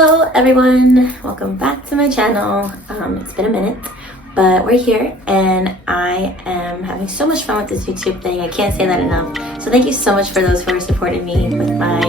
Hello everyone, welcome back to my channel. It's been a minute, but we're here and I am having so much fun with this YouTube thing. I can't say that enough. So thank you so much for those who are supporting me with my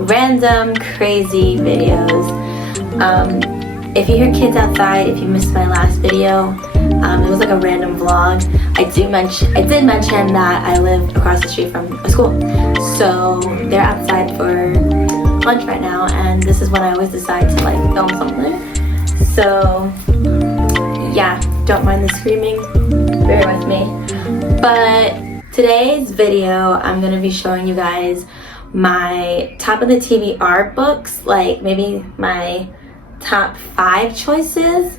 random crazy videos. If you hear kids outside, if you missed my last video, it was like a random vlog. I did mention that I live across the street from a school, so they're outside for lunch right now, and this is when I always decide to like film something. So yeah, don't mind the screaming, bear with me. But today's video, I'm gonna be showing you guys my top of the TBR books, like maybe my top 5 choices,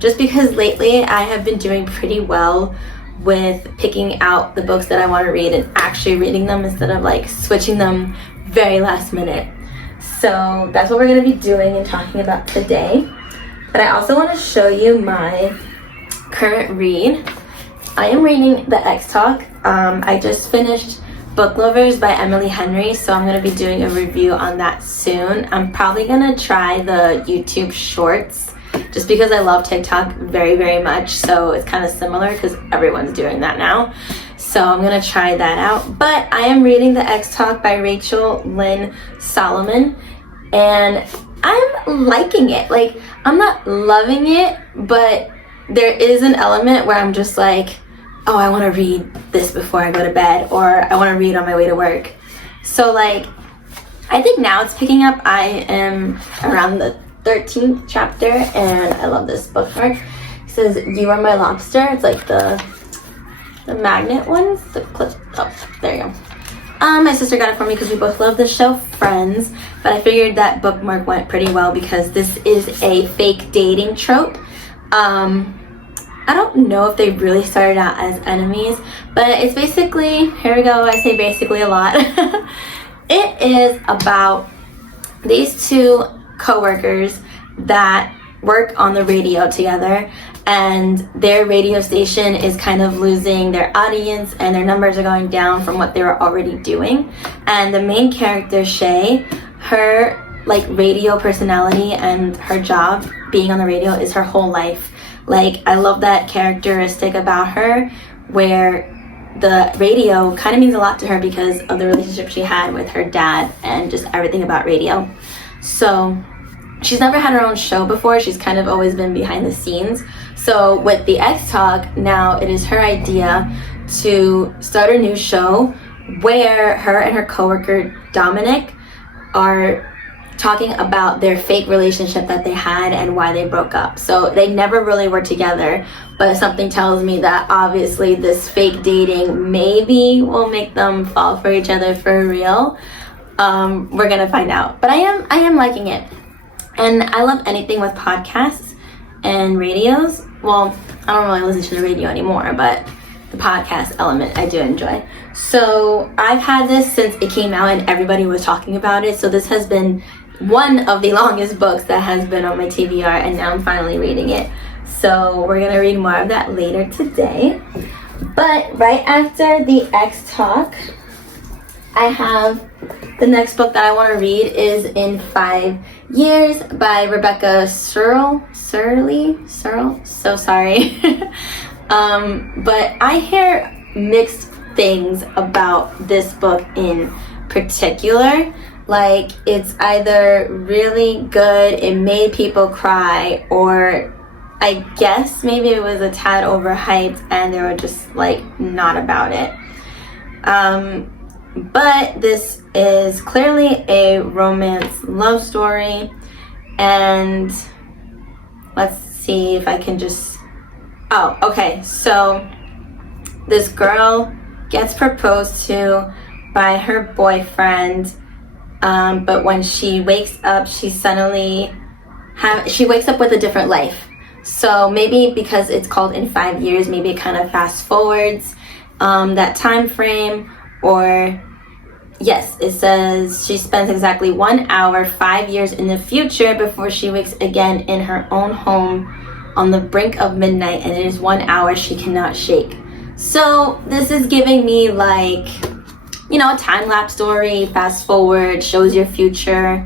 just because lately I have been doing pretty well with picking out the books that I want to read and actually reading them instead of like switching them very last minute. So that's what we're going to be doing and talking about today. But I also want to show you my current read. I am reading The X Talk. I just finished Book Lovers by Emily Henry, so I'm going to be doing a review on that soon. I'm probably going to try the YouTube Shorts just because I love TikTok very, very much, so it's kind of similar because everyone's doing that now. So I'm going to try that out. But I am reading The X Talk by Rachel Lynn Solomon, and I'm liking it. Like, I'm not loving it, but there is an element where I'm just like, oh, I want to read this before I go to bed, or I want to read on my way to work. So like, I think now it's picking up. I am around the 13th chapter, and I love this bookmark. It says, "You Are My Lobster." It's like the magnet ones, the clip. Oh, there you go. My sister got it for me because we both love the show Friends, but I figured that bookmark went pretty well because this is a fake dating trope. I don't know if they really started out as enemies, but it's basically, here we go, I say basically a lot. It is about these two co-workers that work on the radio together, and their radio station is kind of losing their audience and their numbers are going down from what they were already doing. And the main character, Shay, her like radio personality and her job being on the radio is her whole life. Like, I love that characteristic about her, where the radio kind of means a lot to her because of the relationship she had with her dad and just everything about radio. So she's never had her own show before. She's kind of always been behind the scenes. So with the X Talk, now it is her idea to start a new show where her and her coworker Dominic are talking about their fake relationship that they had and why they broke up. So they never really were together, but something tells me that obviously this fake dating maybe will make them fall for each other for real. We're gonna find out. But I am liking it. And I love anything with podcasts and radios. Well, I don't really listen to the radio anymore, but the podcast element I do enjoy. So I've had this since it came out and everybody was talking about it. So this has been one of the longest books that has been on my TBR, and now I'm finally reading it. So we're gonna read more of that later today. But right after the X Talk, I have the next book that I want to read is In 5 Years by Rebecca Serle. So sorry. But I hear mixed things about this book in particular. Like, it's either really good, it made people cry, or I guess maybe it was a tad overhyped and they were just like not about it. But this is clearly a romance love story, and let's see if I can just, oh, okay, so this girl gets proposed to by her boyfriend, but when she wakes up, she wakes up with a different life. So maybe because it's called In 5 Years, maybe it kind of fast forwards that time frame. Or yes, it says she spends exactly 1 hour 5 years in the future before she wakes again in her own home on the brink of midnight, and it is 1 hour she cannot shake. So this is giving me like, you know, a time-lapse story, fast forward, shows your future.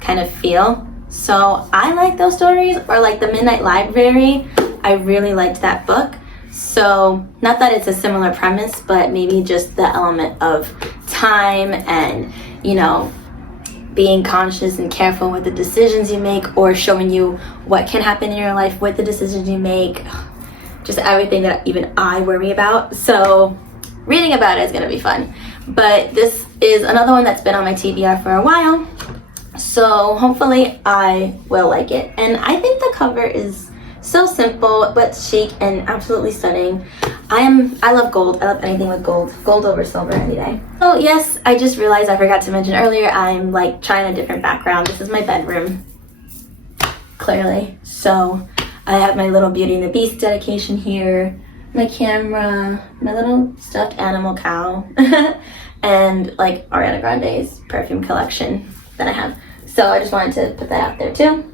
kind of feel. So I like those stories, or like The Midnight Library. I really liked that book. So not that it's a similar premise, but maybe just the element of time and, you know, being conscious and careful with the decisions you make, or showing you what can happen in your life with the decisions you make. Just everything that even I worry about. So reading about it is going to be fun. But this is another one that's been on my TBR for a while. So hopefully I will like it. And I think the cover is so simple but chic and absolutely stunning. I love gold. I love anything with gold. Gold over silver any day. So yes, I just realized I forgot to mention earlier, I'm like trying a different background. This is my bedroom, clearly. So I have my little Beauty and the Beast dedication here, my camera, my little stuffed animal cow, and like Ariana Grande's perfume collection that I have. So I just wanted to put that out there too.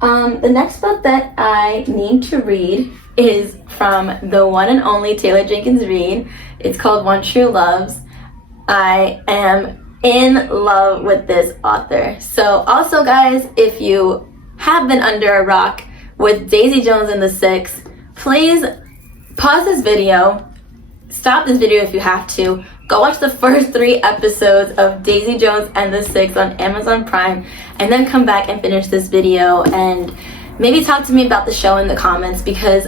The next book that I need to read is from the one and only Taylor Jenkins Reid. It's called One True Loves. I am in love with this author. So also guys, if you have been under a rock with Daisy Jones and the Six, please pause this video, stop this video if you have to, go watch the first 3 episodes of Daisy Jones and the Six on Amazon Prime, and then come back and finish this video and maybe talk to me about the show in the comments, because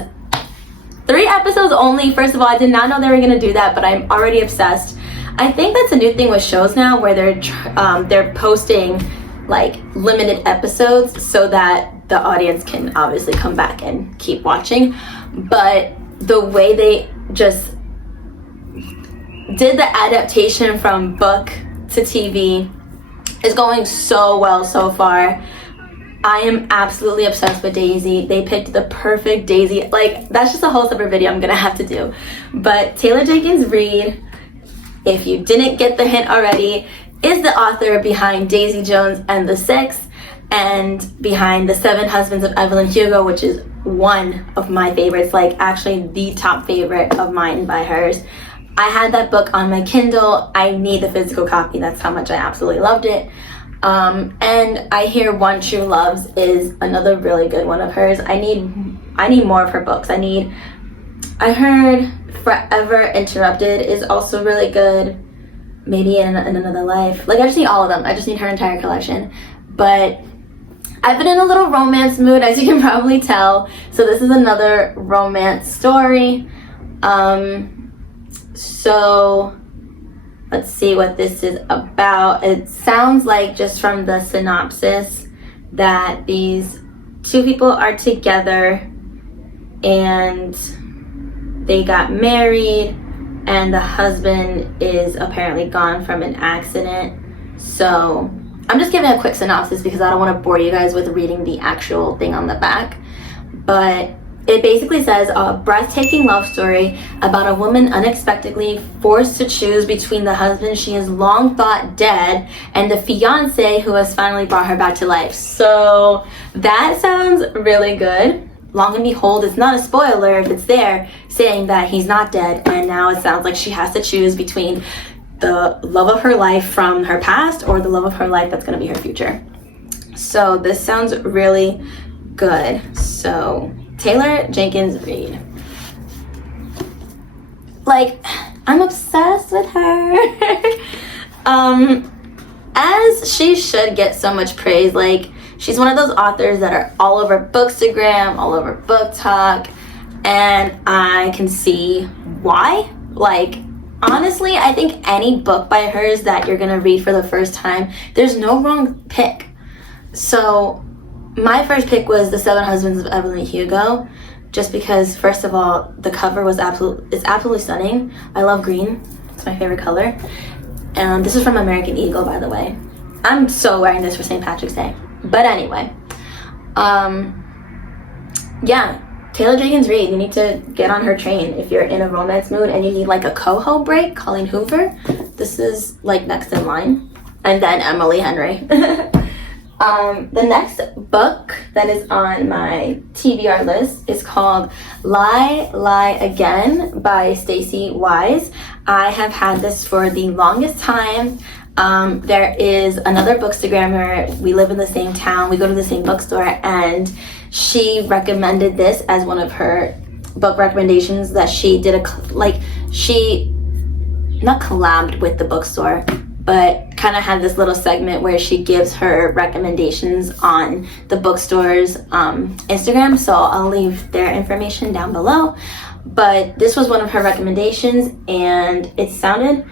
3 episodes only. First of all, I did not know they were going to do that, but I'm already obsessed. I think that's a new thing with shows now, where they're posting like limited episodes so that the audience can obviously come back and keep watching. But the way they just did the adaptation from book to TV is going so well so far. I am absolutely obsessed with Daisy. They picked the perfect Daisy. Like, that's just a whole separate video I'm gonna have to do. But Taylor Jenkins Reid, if you didn't get the hint already, is the author behind Daisy Jones and the Six, and behind The 7 Husbands of Evelyn Hugo, which is one of my favorites, like actually the top favorite of mine by hers. I had that book on my Kindle. I need the physical copy. That's how much I absolutely loved it. And I hear One True Loves is another really good one of hers. I need more of her books. I heard Forever Interrupted is also really good. Maybe in Another Life. Like, I just need all of them. I just need her entire collection. But I've been in a little romance mood, as you can probably tell. So this is another romance story. So let's see what this is about. It sounds like, just from the synopsis, that these 2 people are together and they got married, and the husband is apparently gone from an accident. So I'm just giving a quick synopsis because I don't want to bore you guys with reading the actual thing on the back. But it basically says, a breathtaking love story about a woman unexpectedly forced to choose between the husband she has long thought dead and the fiance who has finally brought her back to life. So that sounds really good. Long and behold, it's not a spoiler if it's there saying that he's not dead, and now it sounds like she has to choose between the love of her life from her past or the love of her life that's going to be her future. So this sounds really good. So Taylor Jenkins Reid. Like, I'm obsessed with her. As she should get so much praise. Like, she's one of those authors that are all over Bookstagram, all over Book Talk, and I can see why. Like, honestly, I think any book by hers that you're gonna read for the first time, there's no wrong pick. So my first pick was The 7 Husbands of Evelyn Hugo, just because, first of all, the cover was absolutely stunning. I love green. It's my favorite color. And this is from American Eagle, by the way. I'm so wearing this for St. Patrick's Day. But anyway, yeah, Taylor Jenkins Reid, you need to get on her train if you're in a romance mood and you need like a coho break. Colleen Hoover, this is like next in line. And then Emily Henry. The next book that is on my TBR list is called Lie, Lie Again by Stacy Wise. I have had this for the longest time. There is another bookstagrammer. We live in the same town. We go to the same bookstore, and she recommended this as one of her book recommendations that she did she not collabed with the bookstore, but kind of had this little segment where she gives her recommendations on the bookstore's Instagram. So I'll leave their information down below. But this was one of her recommendations, and it sounded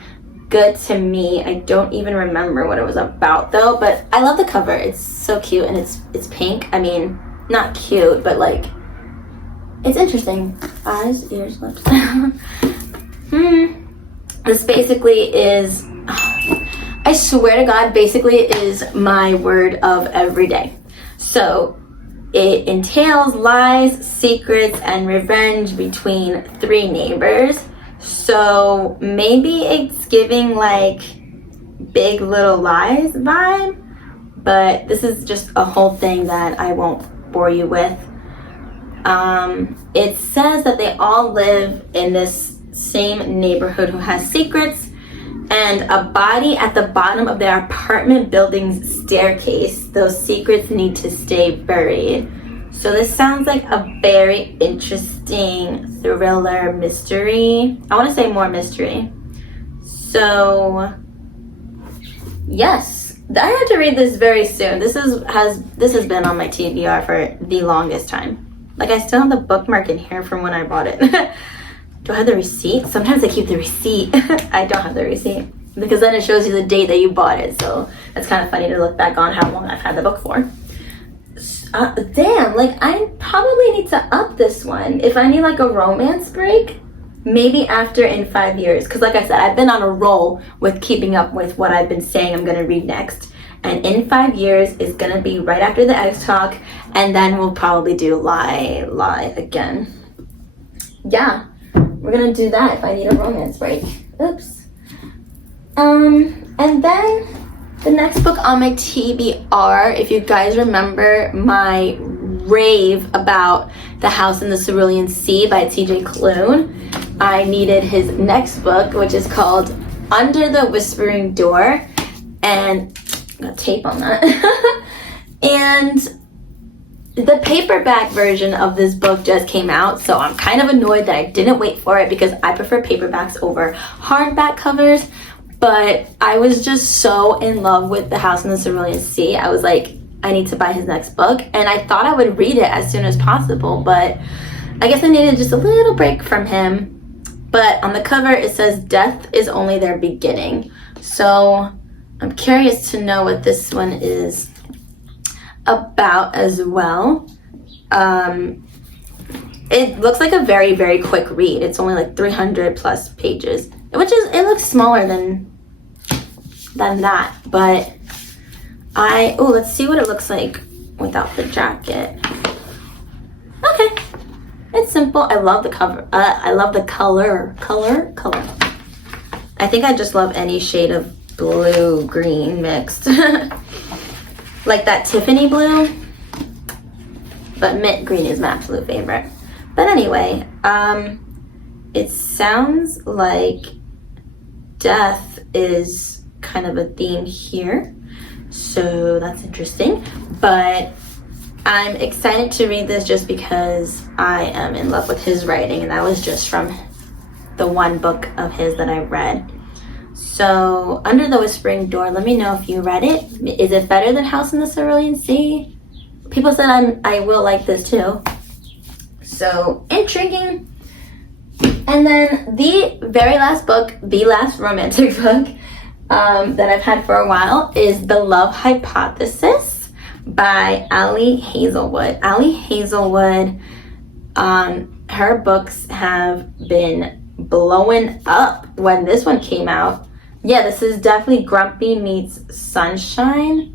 good to me. I don't even remember what it was about though, but I love the cover. It's so cute, and it's pink. I mean, not cute, but like, it's interesting. Eyes, ears, lips. This basically is, I swear to God, basically it is my word of every day. So it entails lies, secrets, and revenge between 3 neighbors. So maybe it's giving like Big Little Lies vibe, but this is just a whole thing that I won't bore you with. It says that they all live in this same neighborhood who has secrets, and a body at the bottom of their apartment building's staircase. Those secrets need to stay buried. So this sounds like a very interesting thriller mystery. I want to say more mystery. So yes, I had to read this very soon. This has been on my TBR for the longest time. Like, I still have the bookmark in here from when I bought it. Do I have the receipt? Sometimes I keep the receipt. I don't have the receipt because then it shows you the date that you bought it. So it's kind of funny to look back on how long I've had the book for. Damn, like, I probably need to up this one. If I need like a romance break, maybe after in 5 years. Because like I said, I've been on a roll with keeping up with what I've been saying I'm going to read next. And in 5 years is going to be right after the X Talk. And then we'll probably do Lie again. Yeah, we're going to do that if I need a romance break. Oops. And then the next book on my TBR, if you guys remember my rave about The House in the Cerulean Sea by TJ Klune, I needed his next book, which is called Under the Whispering Door, and got tape on that. And the paperback version of this book just came out, so I'm kind of annoyed that I didn't wait for it because I prefer paperbacks over hardback covers. But I was just so in love with The House in the Cerulean Sea. I was like, I need to buy his next book. And I thought I would read it as soon as possible, but I guess I needed just a little break from him. But on the cover, it says, "Death is only their beginning." So I'm curious to know what this one is about as well. It looks like a very, very quick read. It's only like 300 plus pages, which is, it looks smaller than that, but let's see what it looks like without the jacket. Okay, it's simple. I love the cover. I love the color. I think I just love any shade of blue green mixed. Like that Tiffany blue, but mint green is my absolute favorite. But anyway, it sounds like death is kind of a theme here, so that's interesting. But I'm excited to read this just because I am in love with his writing, and that was just from the one book of his that I read. So Under the Whispering Door, let me know if you read it. Is it better than House in the Cerulean Sea? People said I will like this too. So intriguing. And then the very last book, the last romantic book that I've had for a while is The Love Hypothesis by Hazelwood. Hazelwood, her books have been blowing up when this one came out. Yeah, this is definitely Grumpy meets Sunshine.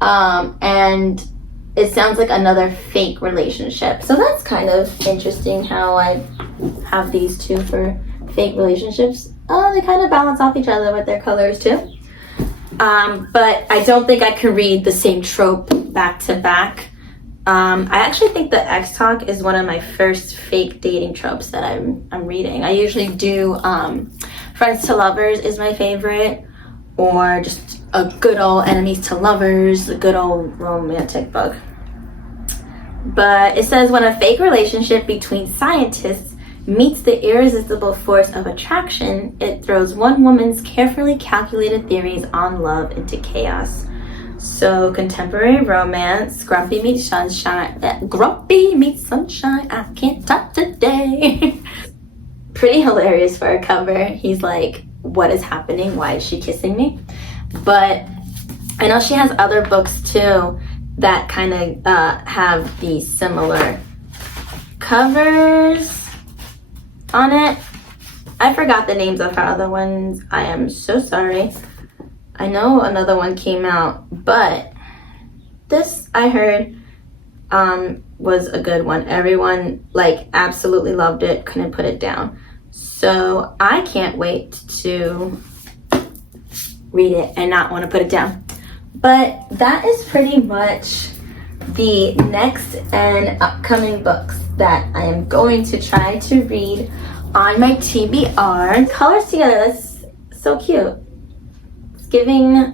And it sounds like another fake relationship. So that's kind of interesting how I have these two for fake relationships. Oh, they kind of balance off each other with their colors too. But I don't think I can read the same trope back to back. I actually think the X Talk is one of my first fake dating tropes that I'm reading. I usually do Friends to Lovers is my favorite, or just a good old enemies to lovers, a good old romantic book. But it says, when a fake relationship between scientists meets the irresistible force of attraction, it throws one woman's carefully calculated theories on love into chaos. So, contemporary romance, grumpy meets sunshine. Grumpy meets sunshine, I can't talk today. Pretty hilarious for a cover. He's like, what is happening? Why is she kissing me? But I know she has other books too that kind of have these similar covers on it. I forgot the names of her other ones. I am so sorry. I know another one came out, but this I heard was a good one. Everyone like absolutely loved it, couldn't put it down. So I can't wait to read it and not want to put it down. But that is pretty much the next and upcoming books that I am going to try to read on my TBR. Colors together, that's so cute. It's giving,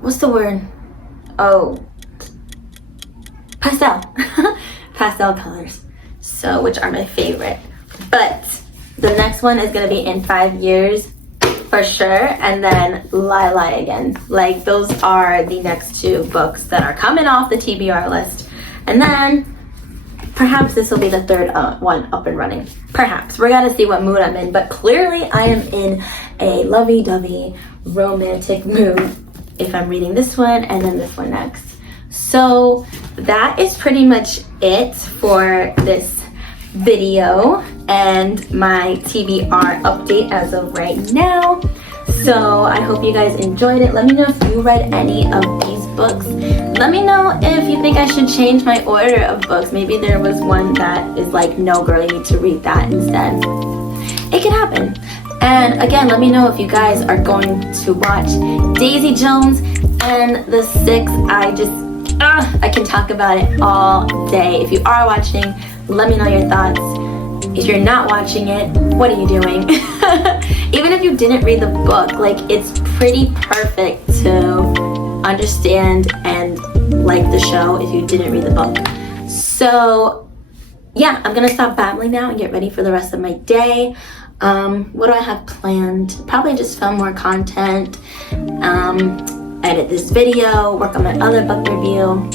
what's the word? Oh, pastel. Pastel colors. So, which are my favorite. But the next one is going to be in 5 years for sure, and then Lila again. Like, those are the next two books that are coming off the TBR list. And then perhaps this will be the third one up and running. Perhaps. We're going to see what mood I'm in. But clearly I am in a lovey-dovey romantic mood if I'm reading this one and then this one next. So that is pretty much it for this video and my TBR update as of right now. So I hope you guys enjoyed it. Let me know if you read any of these books. Let me know if you think I should change my order of books. Maybe there was one that is like, no girl, you need to read that instead. It can happen. And again, let me know if you guys are going to watch Daisy Jones and the Six. I can talk about it all day. If you are watching, let me know your thoughts. If you're not watching it, what are you doing? Even if you didn't read the book, like, it's pretty perfect to understand and like the show if you didn't read the book. So yeah, I'm gonna stop babbling now and get ready for the rest of my day. What do I have planned? Probably just film more content, edit this video, work on my other book review.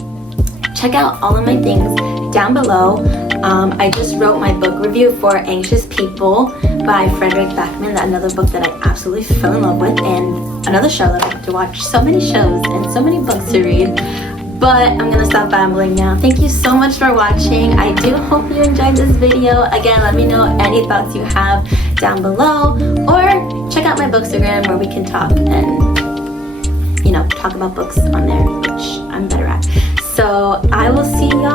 Check out all of my things down below. I just wrote my book review for Anxious People by Frederick Backman, another book that I absolutely fell in love with, and another show that I have to watch. So many shows and so many books to read. But I'm gonna stop babbling now. Thank you so much for watching. I do hope you enjoyed this video. Again, let me know any thoughts you have down below, or check out my Bookstagram where we can talk and, you know, talk about books on there, which I'm better at. So I will see y'all